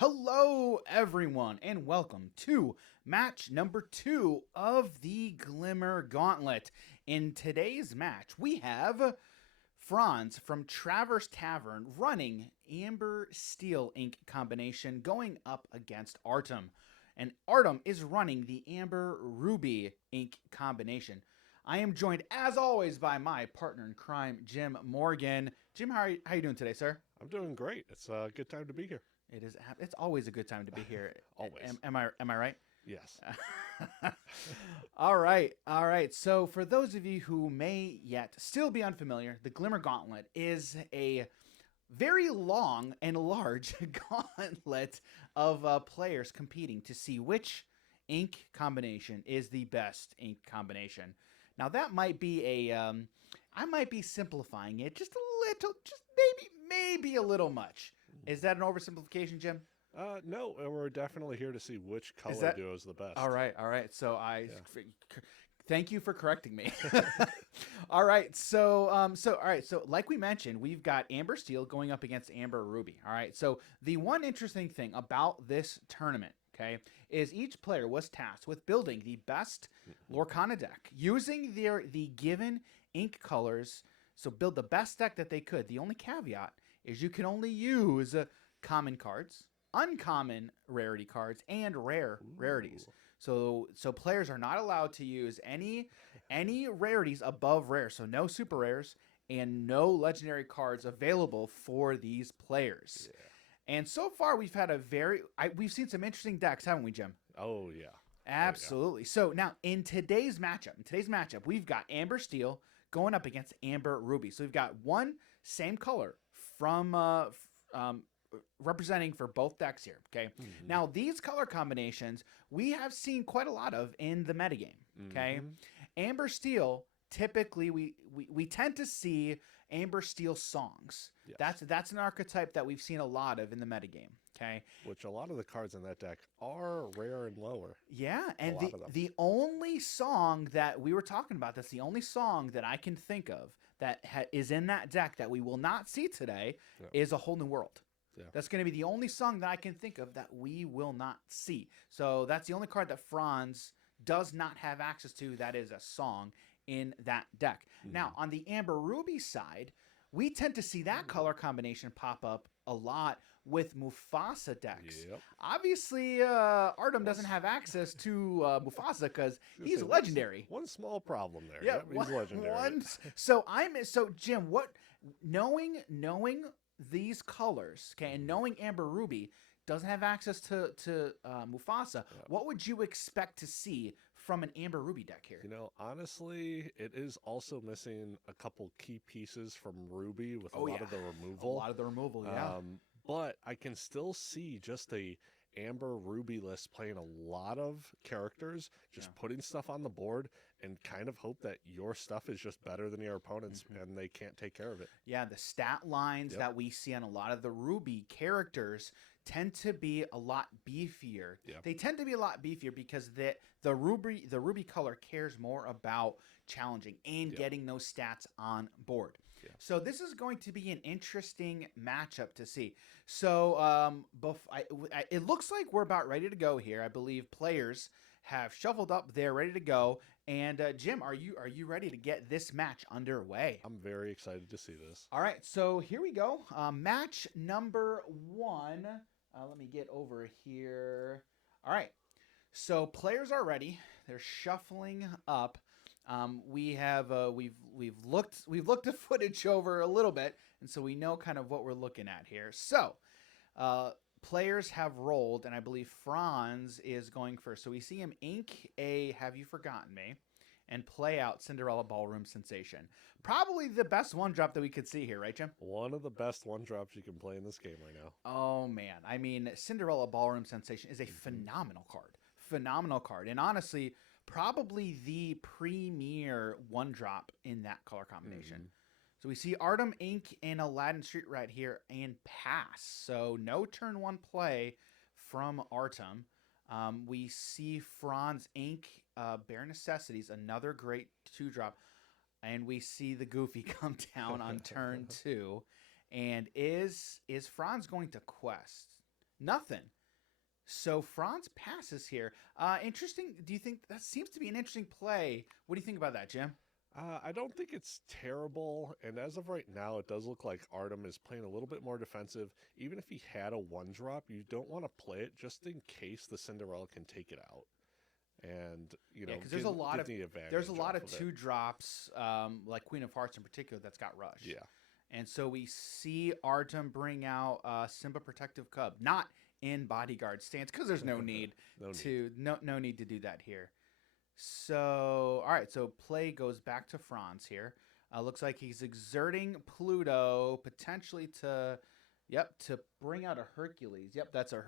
Hello, everyone, and welcome to match number 2 of the Glimmer Gauntlet. In today's match, we have Franz from Traverse Tavern running Amber Steel Ink combination going up against Artem. And Artem is running the Amber Ruby Ink combination. I am joined, as always, by my partner in crime, Jim Morgan. Jim, how are you doing today, sir? I'm doing great. It's a good time to be here. It's always a good time to be here. Always. Am I right? Yes. All right. So for those of you who may yet still be unfamiliar, the Glimmer Gauntlet is a very long and large gauntlet of players competing to see which ink combination is the best ink combination. Now that might be I might be simplifying it just a little, just maybe a litc much. Is that an oversimplification, Jim? No, we're definitely here to see which color duo is the best. All right. So thank you for correcting me. All right. So like we mentioned, we've got Amber Steel going up against Amber Ruby. All right. So the one interesting thing about this tournament, okay, is each player was tasked with building the best Lorcana deck using the given ink colors. So build the best deck that they could. The only caveat is you can only use common cards, uncommon rarity cards, and rarities. So players are not allowed to use any rarities above rare. So no super rares and no legendary cards available for these players. Yeah. And so far we've had we've seen some interesting decks, haven't we, Jim? Oh yeah. Absolutely. So now in today's matchup, we've got Amber Steel going up against Amber Ruby. So we've got one same color from representing for both decks here. Okay. Mm-hmm. Now these color combinations we have seen quite a lot of in the metagame. Okay. Mm-hmm. Amber Steel, typically we tend to see Amber Steel songs. Yes. That's an archetype that we've seen a lot of in the metagame. Okay. Which a lot of the cards in that deck are rare and lower. Yeah, and the only song that we were talking about, that's the only song that I can think of that is in that deck that we will not see today is A Whole New World. Yeah. That's going to be the only song that I can think of that we will not see. So that's the only card that Franz does not have access to that is a song in that deck. Mm-hmm. Now, on the Amber Ruby side, we tend to see that color combination pop up a lot with Mufasa decks. Yep. Obviously, Artem doesn't have access to Mufasa because he's legendary. One small problem there. Yeah, he's legendary. So Jim, knowing these colors, okay, and knowing Amber Ruby doesn't have access to Mufasa, what would you expect to see from an Amber Ruby deck here? You know, honestly, it is also missing a couple key pieces from Ruby with a lot of the removal. A lot of the removal, yeah. But I can still see just a Amber Ruby list playing a lot of characters, just putting stuff on the board and kind of hope that your stuff is just better than your opponent's and they can't take care of it. Yeah, the stat lines that we see on a lot of the Ruby characters tend to be a lot beefier. Yep. They tend to be a lot beefier because the Ruby color cares more about challenging and getting those stats on board. Yeah. So this is going to be an interesting matchup to see. So it looks like we're about ready to go here. I believe players have shuffled up. They're ready to go. And Jim, are you ready to get this match underway? I'm very excited to see this. All right, so here we go. Match number 1. Let me get over here. All right, so players are ready. They're shuffling up. We've looked the footage over a little bit, and so we know kind of what we're looking at here. So, players have rolled, and I believe Franz is going first. So we see him ink a Have You Forgotten Me and play out Cinderella Ballroom Sensation. Probably the best one drop that we could see here, right, Jim? One of the best one drops you can play in this game right now. Oh man, I mean, Cinderella Ballroom Sensation is a phenomenal card. And honestly, probably the premier one drop in that color combination. So we see Artem ink and Aladdin Street right here and pass. So no turn 1 play from Artem. We see Franz ink Bare Necessities, another great 2-drop. And we see the Goofy come down on turn 2. And is Franz going to quest? Nothing. So Franz passes here. Interesting. Do you think that seems to be an interesting play? What do you think about that, Jim? I don't think it's terrible, and as of right now, it does look like Artem is playing a little bit more defensive. Even if he had a 1-drop, you don't want to play it just in case the Cinderella can take it out. And because there's a lot of the advantage there's a lot of off it. 2-drops, like Queen of Hearts in particular, that's got rush. Yeah. And so we see Artem bring out Simba Protective Cub, not in bodyguard stance, because there's no need no need to do that here. So, all right, so play goes back to Franz here. Looks like he's exerting Pluto potentially to bring out a Hercules. Yep, that's a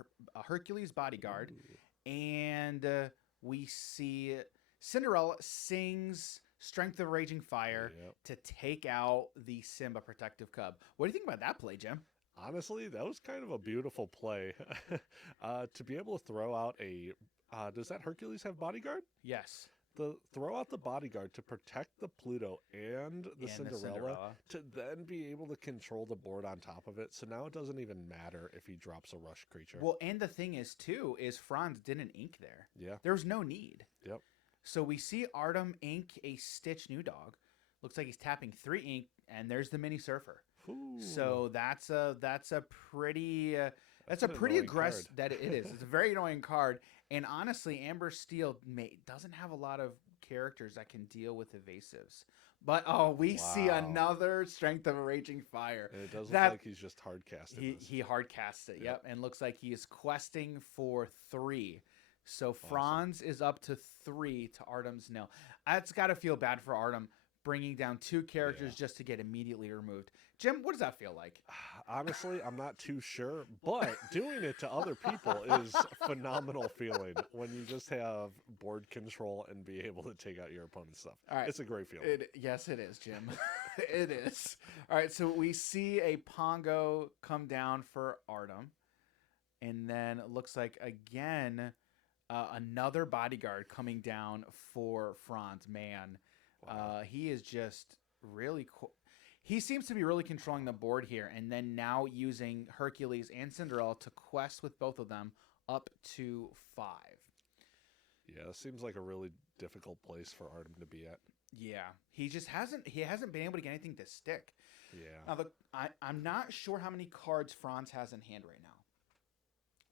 Hercules bodyguard. Ooh. And we see Cinderella sings Strength of Raging Fire to take out the Simba Protective Cub. What do you think about that play, Jim? Honestly, that was kind of a beautiful play. To be able to throw out a... does that Hercules have bodyguard? Yes. Throw out the bodyguard to protect the Pluto and the Cinderella to then be able to control the board on top of it. So now it doesn't even matter if he drops a rush creature. Well, and the thing is, too, is Franz didn't ink there. Yeah. There's no need. Yep. So we see Artem ink a Stitch New Dog. Looks like he's tapping 3 ink, and there's the Mini Surfer. Ooh. So that's a pretty aggressive card. That it is. It's a very annoying card. And honestly, Amber Steel doesn't have a lot of characters that can deal with evasives. But we see another Strength of a Raging Fire. And it does look like he's just hard casted. He hard cast it. Yep. And looks like he is questing for 3. So Franz is up to 3 to Artem's 0. That's got to feel bad for Artem, bringing down 2 characters just to get immediately removed. Jim, what does that feel like? Honestly, I'm not too sure, but doing it to other people is a phenomenal feeling when you just have board control and be able to take out your opponent's stuff. All right. It's a great feeling. Yes, it is, Jim. It is. All right, so we see a Pongo come down for Artem, and then it looks like, again, another bodyguard coming down for Franz. Man, he is just really cool. He seems to be really controlling the board here, and then now using Hercules and Cinderella to quest with both of them up to 5. Yeah, it seems like a really difficult place for Artem to be at. Yeah, he hasn't been able to get anything to stick. Yeah. Now, I'm not sure how many cards Franz has in hand right now.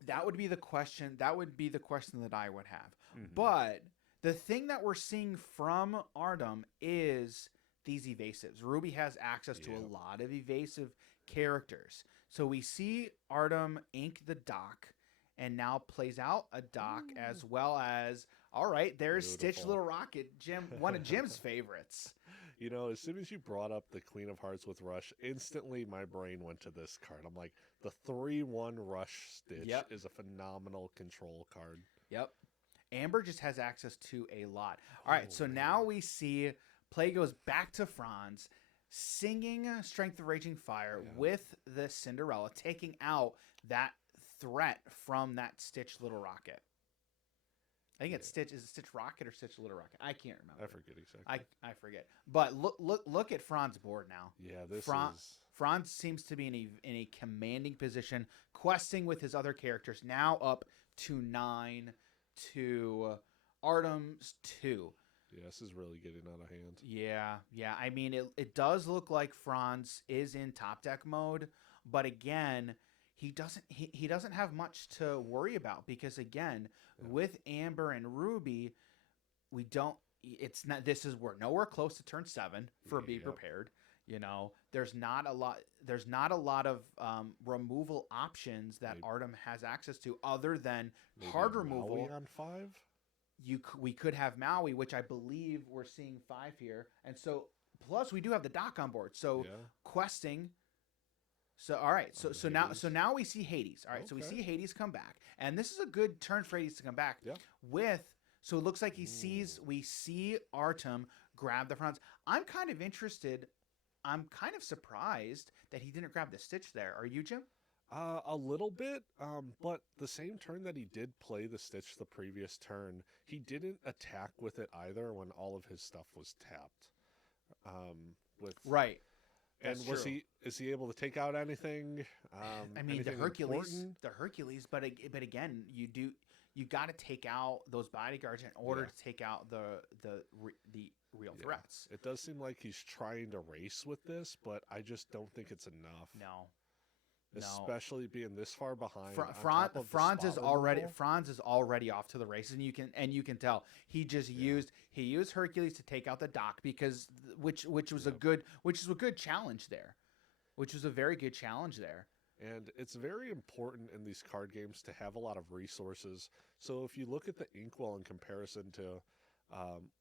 That would be the question. That would be the question that I would have. Mm-hmm. But the thing that we're seeing from Artem is these evasives. Ruby has access to a lot of evasive characters. So we see Artem ink the dock and now plays out a dock as well as, all right, there's Stitch Little Rocket, Jim, one of Jim's favorites. As soon as you brought up the Queen of Hearts with Rush, instantly my brain went to this card. I'm like, the 3/1 Rush Stitch is a phenomenal control card. Yep. Amber just has access to a lot. All right, so now we see play goes back to Franz, singing Strength of Raging Fire with the Cinderella, taking out that threat from that Stitch Little Rocket. I think it's Stitch. Is it Stitch Rocket or Stitch Little Rocket? I can't remember. I forget exactly. I forget. But look at Franz's board now. Yeah, this Franz seems to be in a commanding position, questing with his other characters. Now up to 9 to Artem's 2. Yeah, this is really getting out of hand. Yeah. I mean, it does look like Franz is in top deck mode, but again, he doesn't have much to worry about because again, with Amber and Ruby, we're nowhere close to turn 7 for Be Prepared. There's not a lot of removal options that Artem has access to other than hard removal. Maui on 5? We could have Maui, which I believe we're seeing 5 here, and so plus we do have the dock on board. So questing. So all right, so now we see Hades. All right, so we see Hades come back, and this is a good turn for Hades to come back. Yeah. So it looks like we see Artem grab the Franz. I'm kind of interested. I'm kind of surprised that he didn't grab the Stitch there. Are you, Jim? A little bit, but the same turn that he did play the Stitch the previous turn, he didn't attack with it either when all of his stuff was tapped. Right. And That's true. is he able to take out anything? I mean, Anything the important? Hercules, but again, you got to take out those bodyguards in order Yeah. to take out the real Yeah. threats. It does seem like he's trying to race with this, but I just don't think it's enough. No, Especially being this far behind. Fra- on Fran- top of the Franz is spot already removal. Franz is already off to the races, and you can tell he just used Hercules to take out the dock because which was a good challenge there, which was a very good challenge there. And it's very important in these card games to have a lot of resources. So if you look at the Inkwell in comparison to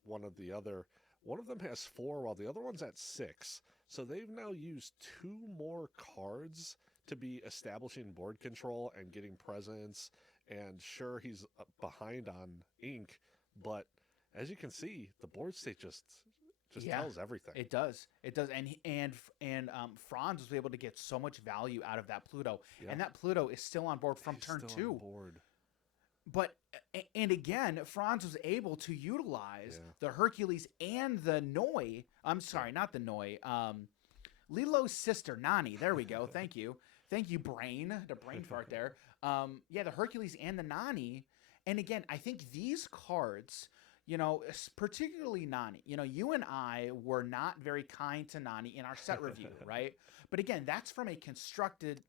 one of them has 4 while the other one's at 6. So they've now used 2 more cards to be establishing board control and getting presence. And sure, he's behind on ink, but as you can see, the board state just Yeah, tells everything. it does. It does. And Franz was able to get so much value out of that Pluto, Yeah. and that Pluto is still on board from He's turn still on 2. board. But and again, Franz was able to utilize Yeah. the Hercules and the Noi. I'm sorry, not the Noi. Lilo's sister Nani. There we go. Thank you, brain. The brain fart there. Yeah, the Hercules and the Nani. And again, I think these cards, particularly Nani, you and I were not very kind to Nani in our set review, right? But again, that's from a constructed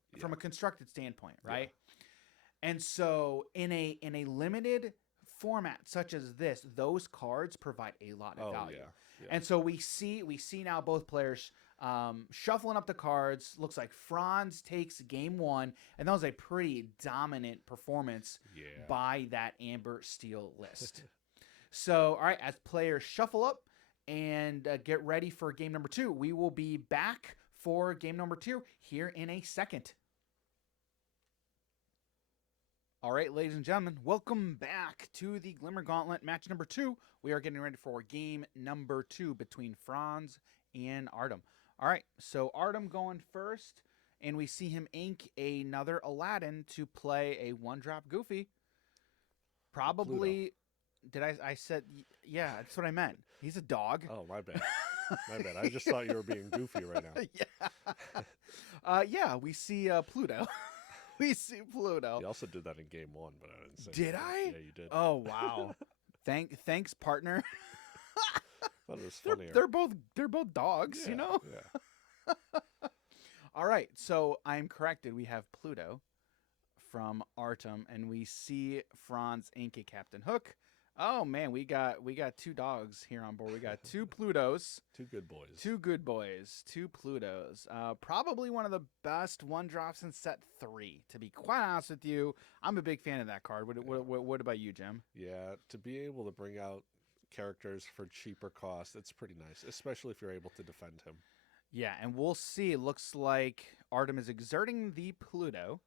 standpoint, right? And so in a limited format such as this, those cards provide a lot of value. Yeah. And so we see now both players shuffling up the cards. Looks like Franz takes game 1, and that was a pretty dominant performance by that Amber Steel list. So, all right, as players shuffle up and get ready for game number 2, we will be back for game number 2 here in a second. All right, ladies and gentlemen, welcome back to the Glimmer Gauntlet match number 2. We are getting ready for game number 2 between Franz and Artem. All right, so Artem going first, and we see him ink another Aladdin to play a 1-drop Goofy. Probably, I said, yeah, that's what I meant. He's a dog. Oh, my bad. My bad. I just thought you were being goofy right now. Yeah, we see Pluto. We see Pluto. You also did that in game 1, but I didn't say Did anything. I? Yeah, you did. Oh, wow. Thanks, partner. Thought it was funnier. They're both dogs, Yeah. All right, so I'm corrected. We have Pluto from Artem, and we see Franz Inky Captain Hook. Oh man, we got 2 dogs here on board. We got 2 Plutos. 2 good boys. 2 good boys. 2 Plutos. Probably one of the best 1-drops in set 3. To be quite honest with you, I'm a big fan of that card. What about you, Jim? Yeah, to be able to bring out characters for cheaper cost, it's pretty nice, especially if you're able to defend him. Yeah, and we'll see. It looks like Artem is exerting the Pluto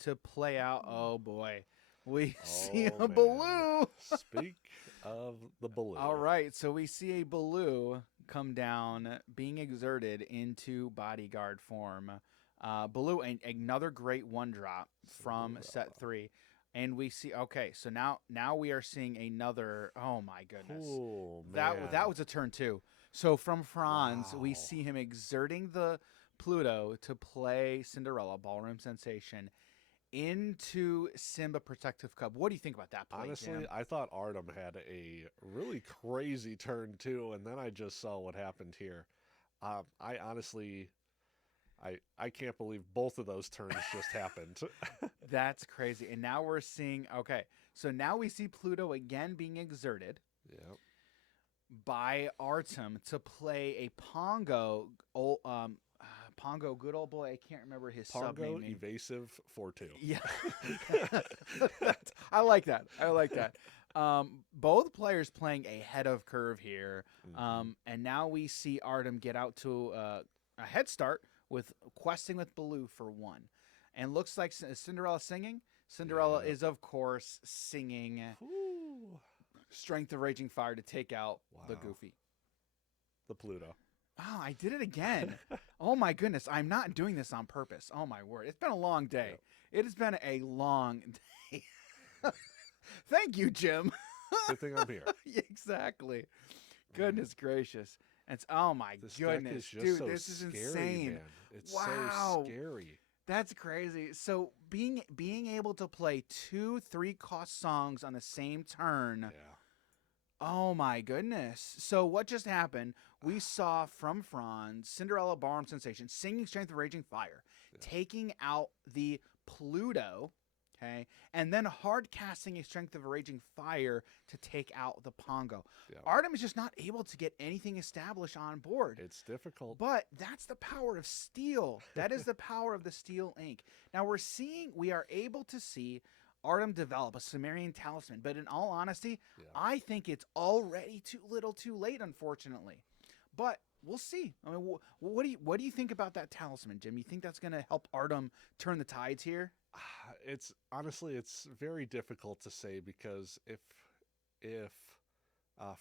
to play out. Oh boy. We see a man. Baloo. Speak of the Baloo. All right, so we see a Baloo come down, being exerted into bodyguard form. Baloo, another great 1-drop from set 3. And we see, okay, so now we are seeing another, oh my goodness. Oh, man. That was a turn 2. So from Franz, we Wow. see him exerting the Pluto to play Cinderella, Ballroom Sensation, into Simba Protective Cub. What do you think about that play, Honestly, Jim? I thought Artem had a really crazy turn too, and then I just saw what happened here. I honestly, I can't believe both of those turns just happened. That's crazy. And now we're seeing, okay, so now we see Pluto again being exerted Yeah. by Artem to play a Pongo, Pongo, good old boy. I can't remember his sub Pongo name. evasive 4-2. Yeah. I like that. Both players playing ahead of curve here. Mhm. And now we see Artem get out to a head start with questing with Baloo for 1. And looks like Cinderella singing. Cinderella Yeah. is, of course, singing Ooh. Strength of Raging Fire to take out the Wow. Goofy. The Pluto. Oh, I did it again. Oh, my goodness. I'm not doing this on purpose. Oh, my word. It's been a long day. Yep. It has been a long day. Thank you, Jim. Good thing I'm here. Exactly. Goodness gracious. It's oh my This goodness, deck is just dude, so this is scary, insane. man. It's Wow. so scary. That's crazy. So being able to play 2 3-cost songs on the same turn. Yeah. Oh my goodness. So what just happened? We saw from Franz, Cinderella Ballroom Sensation, singing Strength of Raging Fire, taking out the Pluto, okay, and then hard casting a Strength of Raging Fire to take out the Pongo. Yep. Artem is just not able to get anything established on board. It's difficult. But that's the power of steel. That is the power of the steel ink. Now we are able to see Artem develop a Sumerian talisman, but in all honesty, I think it's already too little too late, unfortunately. But we'll see. I mean, what do you think about that talisman, Jim? You think that's going to help Artem turn the tides here? It's honestly, it's very difficult to say, because if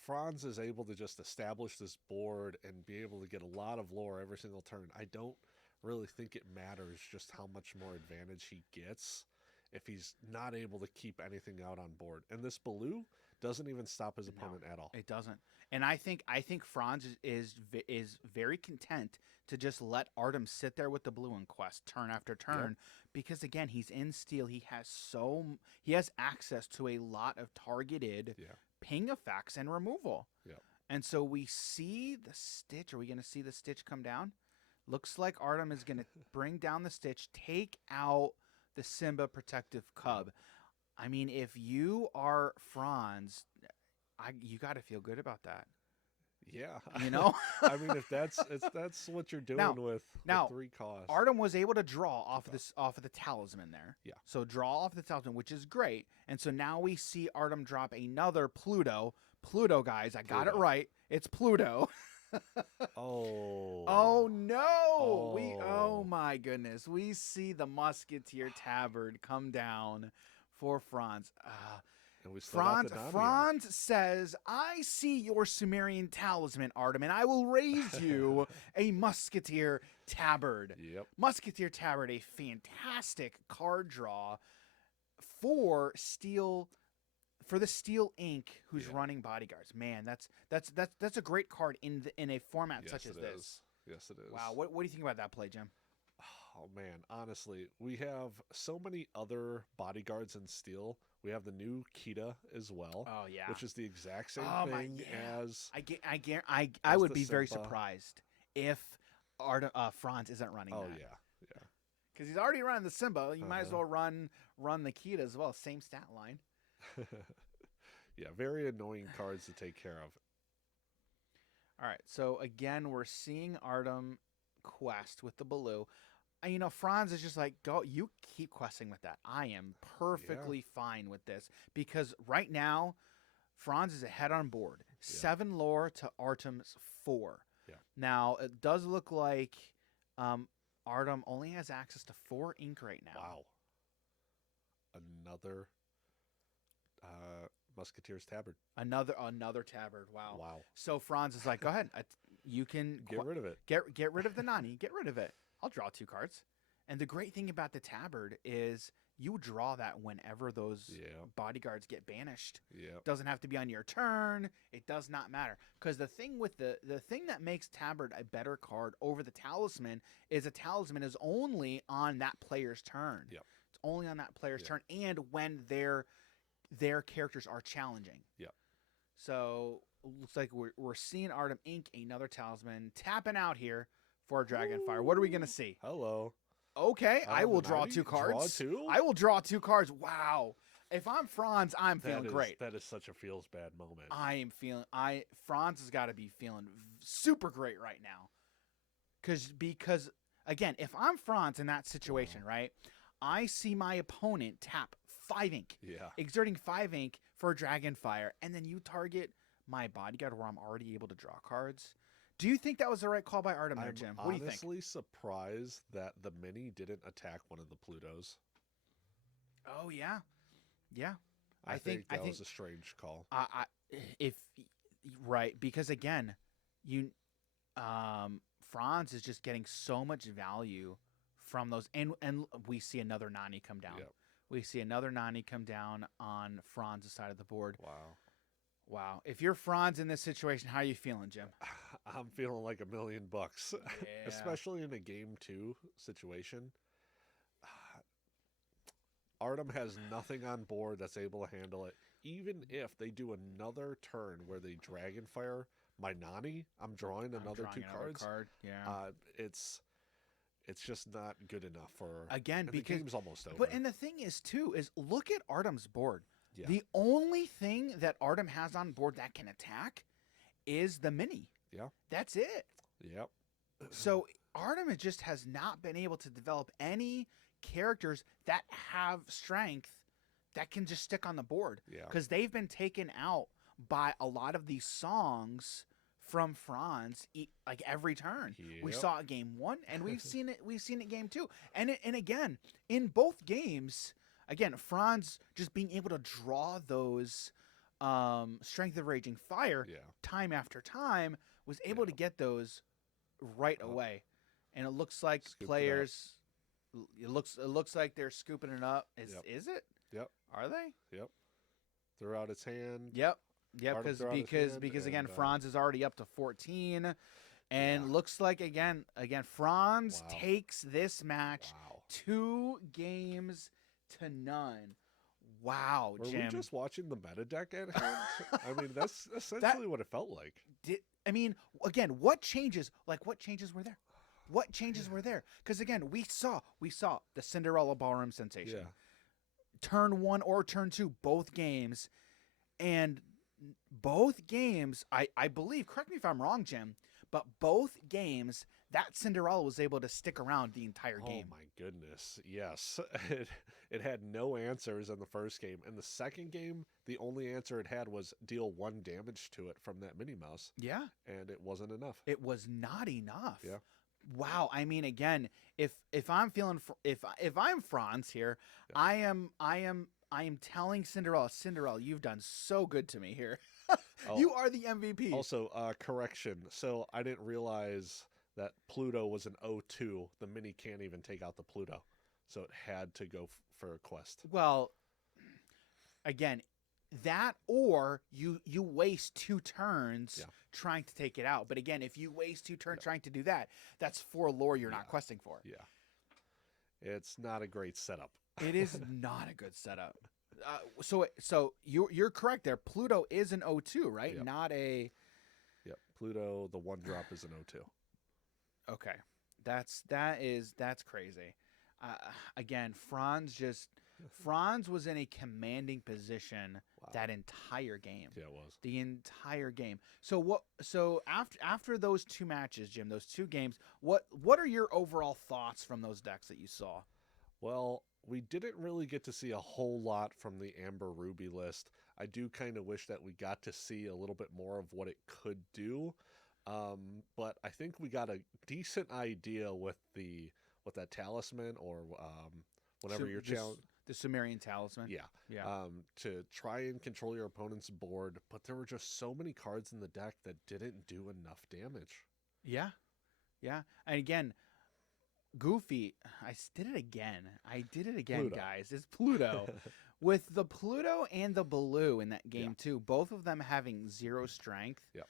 Franz is able to just establish this board and be able to get a lot of lore every single turn, I don't really think it matters just how much more advantage he gets if he's not able to keep anything out on board. And this Baloo doesn't even stop his opponent at all. It doesn't. And I think Franz is very content to just let Artem sit there with the blue in quest turn after turn, because again, he's in steel. He has access to a lot of targeted ping effects and removal. And so we see the Stitch. Are we going to see the Stitch come down? Looks like Artem is going to bring down the Stitch, take out the Simba protective cub. I mean, if you are Franz, you got to feel good about that. Yeah, you know. I mean, if that's what you're doing with 3 costs. Artem was able to draw off of the talisman there. Yeah. So draw off the talisman, which is great. And so now we see Artem drop another Pluto. Pluto, guys, I got it right. It's Pluto. Oh no! Oh my goodness! We see the Musketeer Tabard come down for Franz. Franz says, "I see your Sumerian talisman, Artem, and I will raise you a Musketeer Tabard." Yep. Musketeer Tabard, a fantastic card draw for the Steel Ink, who's running bodyguards. Man, that's a great card in a format such as this. Yes, it is. Wow, what do you think about that play, Jim? Oh man, honestly, we have so many other bodyguards in steel. We have the new Kita as well. Oh yeah, which is the exact same thing as. I would be very surprised if Franz isn't running that. Oh yeah, because he's already running the Simba. You might as well run the Kita as well. Same stat line. Yeah, very annoying cards to take care of. All right, so again, we're seeing Artem quest with the Baloo. Franz is just like, go, you keep questing with that. I am perfectly fine with this, because right now, Franz is ahead on board. 7 lore to Artem's 4. Yeah. Now, it does look like Artem only has access to 4 ink right now. Wow. Another Musketeer's Tabard. Another Tabard. Wow. Wow. So Franz is like, go ahead. You can get rid of it. Get rid of the Nani. Get rid of it. I'll draw 2 cards. And the great thing about the Tabard is you draw that whenever those bodyguards get banished. Yeah. Doesn't have to be on your turn. It does not matter. Because the thing with the thing that makes Tabard a better card over the Talisman is a Talisman is only on that player's turn. Yep. It's only on that player's turn, and when their characters are challenging. Yep. So looks like we're seeing Artem ink another Talisman tapping out here for Dragonfire. What are we gonna see? Hello. Okay, I will draw 2 cards. Draw 2? I will draw 2 cards. Wow. If I'm Franz, I'm feeling great. That is such a feels bad moment. Franz has got to be feeling super great right now. Because again, if I'm Franz in that situation, right? I see my opponent tap 5 ink. Yeah. Exerting 5 ink for Dragonfire, and then you target my bodyguard where I'm already able to draw cards. Do you think that was the right call by Artem there, Jim? What do you think? I'm honestly surprised that the mini didn't attack one of the Plutos. Oh yeah, yeah. I think that was a strange call. Because again, Franz is just getting so much value from those, and we see another Nani come down. Yep. We see another Nani come down on Franz's side of the board. Wow. Wow. If you're Franz in this situation, how are you feeling, Jim? I'm feeling like $1,000,000, Yeah. especially in a game 2 situation. Artem has nothing on board that's able to handle it. Even if they do another turn where they Dragonfire my Nani, I'm drawing another two cards. Yeah. It's just not good enough for Again, and because the game's almost over. But and the thing is too is look at Artem's board. Yeah. The only thing that Artem has on board that can attack is the mini. Yeah. That's it. Yep. So Artem just has not been able to develop any characters that have strength that can just stick on the board. Yeah. Because they've been taken out by a lot of these songs from Franz, like every turn. Yep. We saw it game 1, and we've seen it game 2, and again in both games. Again, Franz just being able to draw those Strength of Raging Fire time after time was able to get those right away, and it looks like players. It looks like they're scooping it up. Is it? Yep. Are they? Yep. Threw out its hand. Yep. Artem threw out his hand, Because again, and, Franz is already up to 14, and looks like again Franz takes this match 2 games to none. Wow, Were Jim. we just watching the meta deck at hand? I mean, that's essentially what it felt like. Again, what changes? Like, what changes were there? What changes were there? Because again, we saw the Cinderella Ballroom sensation. Yeah. Turn 1 or turn 2, both games, and both games, I believe. Correct me if I'm wrong, Jim, but both games that Cinderella was able to stick around the entire game. Oh my goodness, yes. It had no answers in the first game. In the second game, the only answer it had was deal 1 damage to it from that Minnie Mouse. Yeah, and it wasn't enough. It was not enough. Yeah. Wow. I mean, again, if I'm feeling if I'm Franz here, I am telling Cinderella, you've done so good to me here. You are the MVP. Also, correction. So I didn't realize that Pluto was an 0-2. The mini can't even take out the Pluto. So it had to go for a quest. Well, again, that or you waste 2 turns trying to take it out. But again, if you waste 2 turns trying to do that, that's 4 lore you're not questing for. Yeah. It's not a great setup. It is not a good setup. So you're correct there. Pluto is an 0-2, right? Yep. Not a. Yep. Pluto, the 1-drop is an 0-2. Okay, that's crazy. Again, Franz was in a commanding position that entire game. Yeah, it was the entire game. So after those 2 matches, Jim, those 2 games, what are your overall thoughts from those decks that you saw? Well, we didn't really get to see a whole lot from the Amber Ruby list. I do kind of wish that we got to see a little bit more of what it could do. But I think we got a decent idea with that talisman or whatever your challenge. The Sumerian talisman. Yeah. To try and control your opponent's board, but there were just so many cards in the deck that didn't do enough damage. Yeah. And again, Goofy, I did it again, Pluto. guys. It's Pluto. With the Pluto and the Baloo in that game too, both of them having 0 strength. Yeah.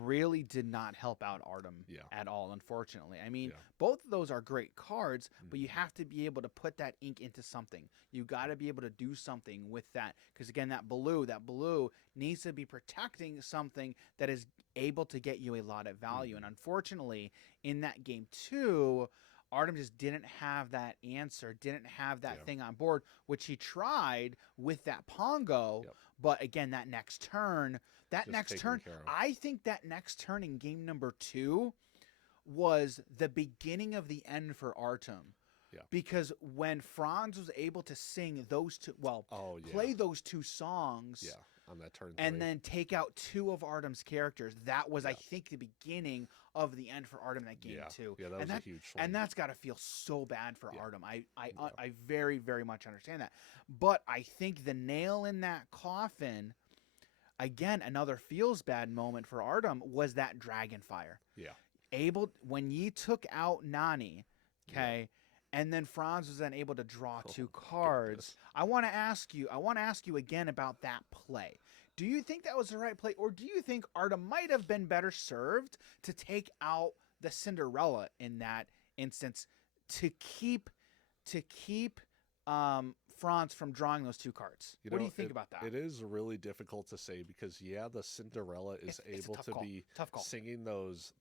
Really did not help out Artem at all, unfortunately. I mean, both of those are great cards, but you have to be able to put that ink into something. You got to be able to do something with that. Because, again, that Baloo needs to be protecting something that is able to get you a lot of value. And unfortunately, in that game too, Artem just didn't have that answer, didn't have that thing on board, which he tried with that Pongo. But again, that next turn, I think that next turn in game number 2 was the beginning of the end for Artem. Yeah. Because when Franz was able to sing those 2, play those 2 songs. Yeah. On that turn 3. And then take out 2 of Artem's characters. That was, I think, the beginning of the end for Artem in that game too. Yeah, that was a huge swing. And that's got to feel so bad for Artem. I very, very much understand that. But I think the nail in that coffin, again, another feels bad moment for Artem was that Dragonfire. Yeah. When ye took out Nani, okay, and then Franz was then able to draw 2 cards. I want to ask you again about that play. Do you think that was the right play, or do you think Artem might have been better served to take out the Cinderella in that instance to keep Franz from drawing those 2 cards? What do you think about that? It is really difficult to say because the Cinderella is able to be singing those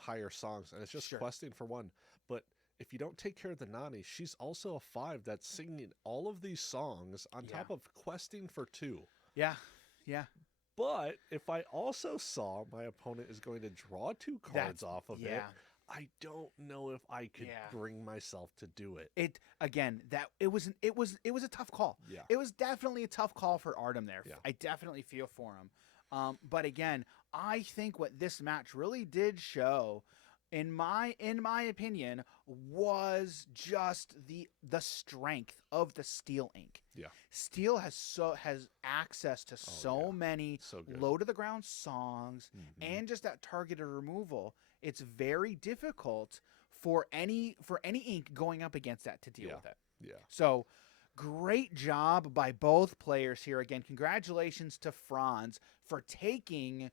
higher songs, and it's just questing for 1. But if you don't take care of the Nani, she's also a 5 that's singing all of these songs on top of questing for 2. Yeah. But if I also saw my opponent is going to draw 2 cards off of it, I don't know if I could bring myself to do it. It was a tough call. Yeah. It was definitely a tough call for Artem there. Yeah. I definitely feel for him. But again, I think what this match really did show, in my opinion, was just the strength of the Steel ink. Yeah. Steel has access to so many low to the ground songs and just that targeted removal. It's very difficult for any ink going up against that to deal with it. Yeah. So great job by both players here. Again, congratulations to Franz for taking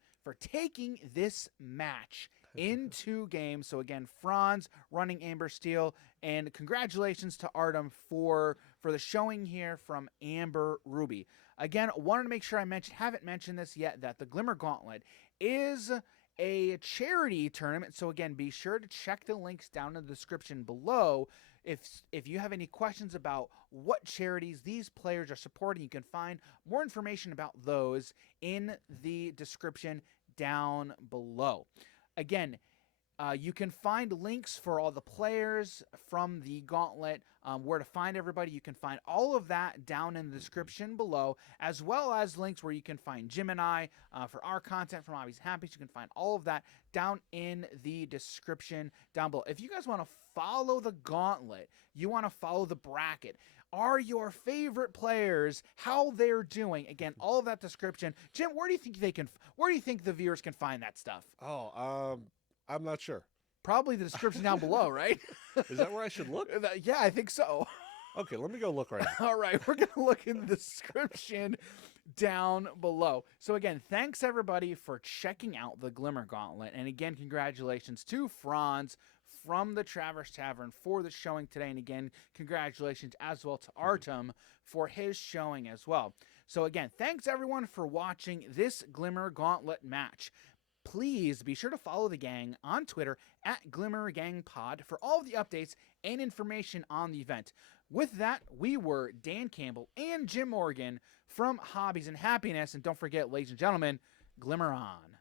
this match in 2 games. So again, Franz running Amber Steel, and congratulations to Artem for the showing here from Amber Ruby. Again, wanted to make sure haven't mentioned this yet, that the Glimmer Gauntlet is a charity tournament. So again, be sure to check the links down in the description below. If you have any questions about what charities these players are supporting, you can find more information about those in the description down below. Again, you can find links for all the players from the Gauntlet, where to find everybody. You can find all of that down in the description below, as well as links where you can find Jim and I for our content from Hobbies and Happiness. You can find all of that down in the description down below. If you guys want to follow the Gauntlet, you want to follow the bracket, are your favorite players, how they're doing, again, all of that description. Jim, where do you think the viewers can find that stuff? I'm not sure. Probably the description down below, right? Is that where I should look? Yeah, I think so. Okay, let me go look right now. All right, we're going to look in the description down below. So again, thanks everybody for checking out the Glimmer Gauntlet. And again, congratulations to Franz from the Traverse Tavern for the showing today. And again, congratulations as well to Artem for his showing as well. So again, thanks everyone for watching this Glimmer Gauntlet match. Please be sure to follow the gang on Twitter at GlimmerGangPod for all of the updates and information on the event. With that, we were Dan Campbell and Jim Morgan from Hobbies and Happiness. And don't forget, ladies and gentlemen, Glimmer on.